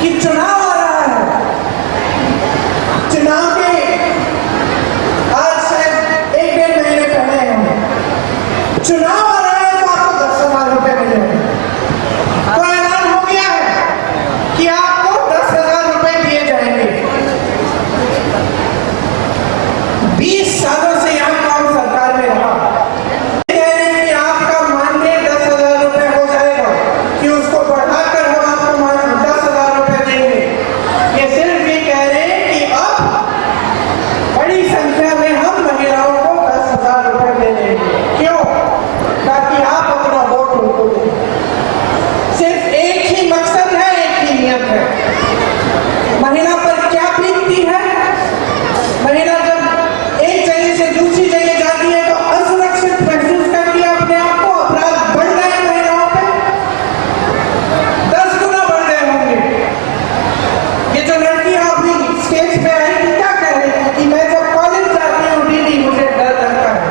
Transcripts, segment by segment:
कि चुनाव आ रहा है। चुनाव के आज से 1-1.5 महीने पहले चुनाव आ रहा है तो आपको 10,000 रुपए मिलेंगे। तो ऐलान हो गया है कि आपको 10,000 रुपए दिए जाएंगे। 20 सालों से यहाँ कौन सरकार में रहा, आपका मानदेय 10,000 रुपए हो जाएगा कि उसको बढ़ाकर हम आपको 10,000 रुपए देंगे। ये सिर्फ ये कह रहे हैं कि अब बड़ी संख्या में हम महिलाओं को 10,000 रुपए दे देंगे। क्यों? ताकि आप अपना वोट उनको दें। सिर्फ एक ही मकसद है, एक ही नियत है। महिला पर क्या बीतती है? महिला जब एक जगह से दूसरी जगह जाती है तो असुरक्षित महसूस करती है अपने आप को। अपराध बढ़ गए महिलाओं पे, 10 गुना बढ़ गए होंगे। ये जो लड़कियां अभी स्टेज पे आई थी, क्या कह रही थी कि मैं जब कॉलेज जाती हूँ दीदी मुझे डर लगता है,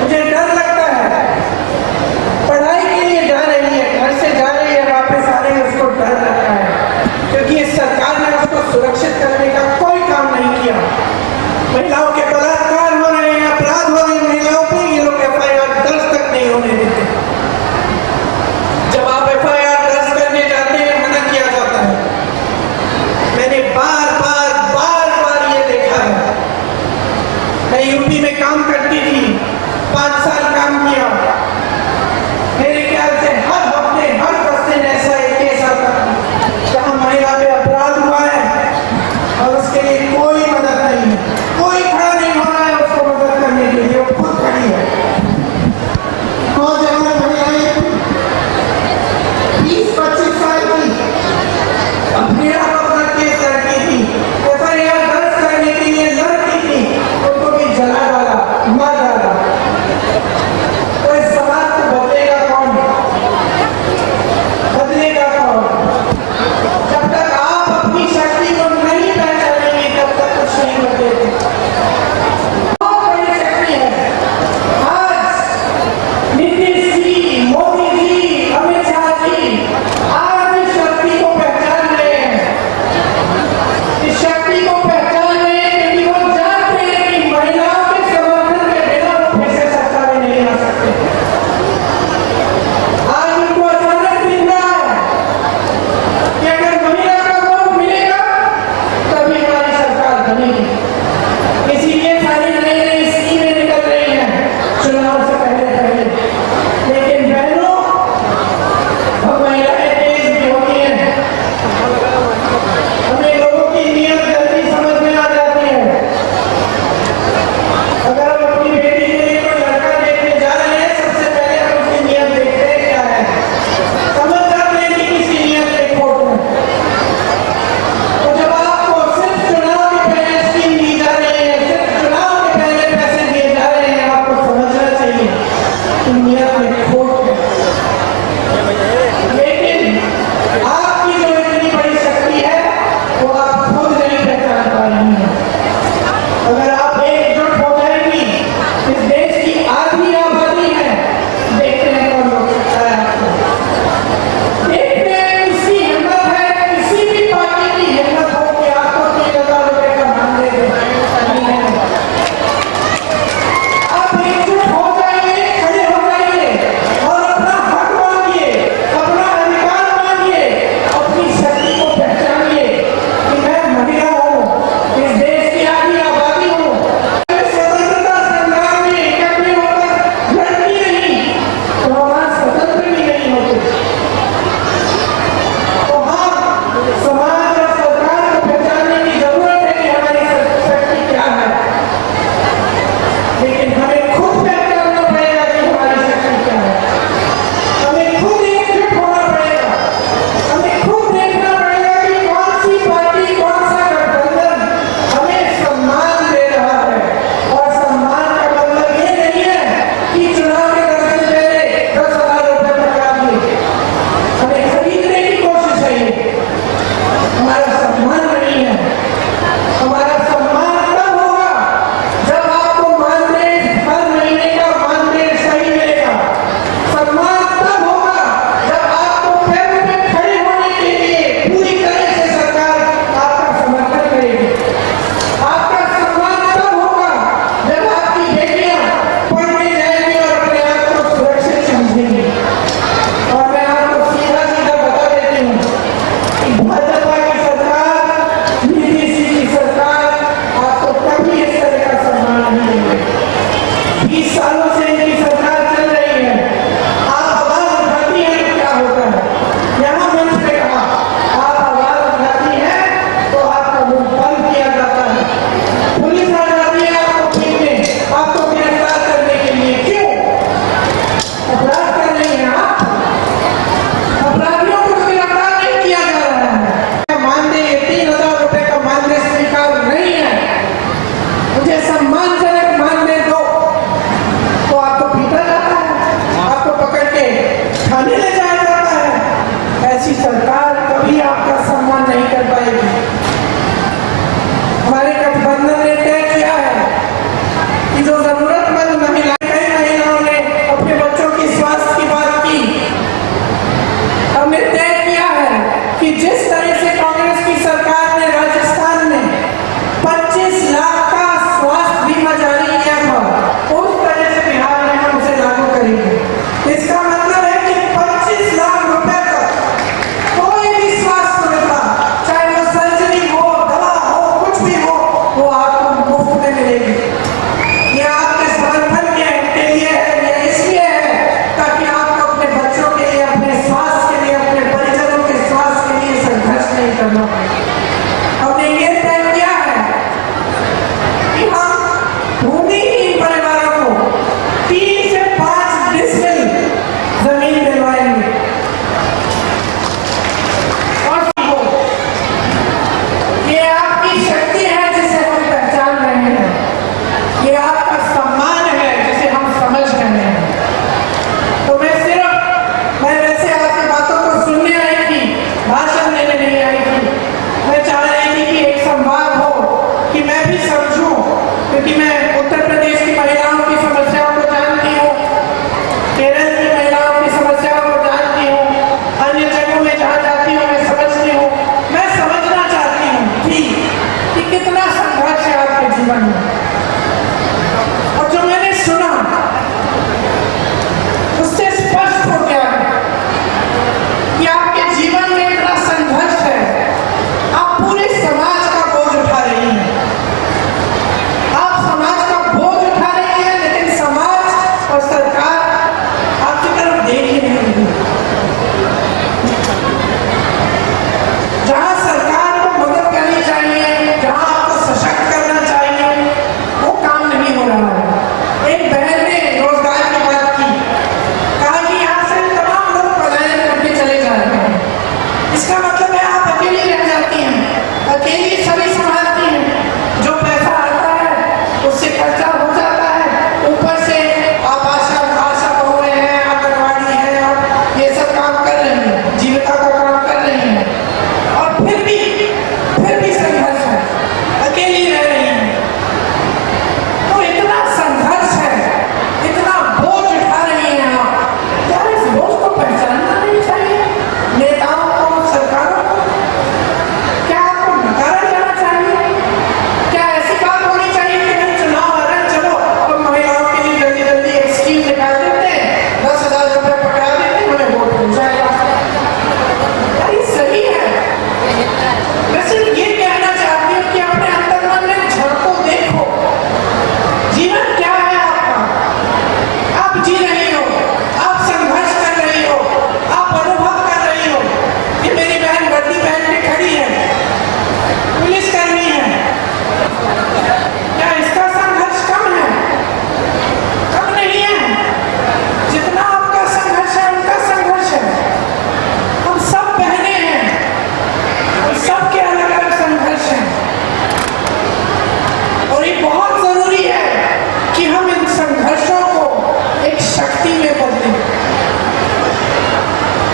मुझे डर लगता है। पढ़ाई के लिए जा रही है, घर से जा रही है, वापस आ रही है, उसको डर लगता है क्योंकि इस सरकार ने उसको सुरक्षित करने का कोई काम नहीं किया। महिलाओं के बलात्कार हो रहे हैं, अपराध हो रहे हैं महिलाओं पे, ये लोग FIR दर्ज तक नहीं होने देते। जब आप FIR दर्ज करने जाते हैं मना किया जाता है। मैंने बार बार ये देखा है। मैं यूपी में काम करती थी, 5 साल काम किया। मेरे ख्याल से हर हफ्ते हर 10 दिन ऐसा एक केस आता है जहां महिला पे अपराध हुआ है और उसके लिए कोई मदद नहीं है, कोई खड़ा नहीं हो रहा है उसको मदद करने के लिए। वो खुद खड़ी है। नौजवान महिलाएं 20-25 साल की अपने आप अपना केस लड़ती थी, FIR दर्ज करने के लिए लड़ती थी, उनको भी जला डाला, मार डाला। तो इस समाज को बदलेगा कौन? बदलेगा कौन? जब तक आप अपनी शक्ति को नहीं पहचानेंगे तब तक कुछ नहीं बदलेगा। बहुत बड़ी शक्ति है। आज नीतीश जी, मोदी जी, अमित शाह जी आज इस शक्ति को पहचान रहे हैं।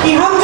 कि हम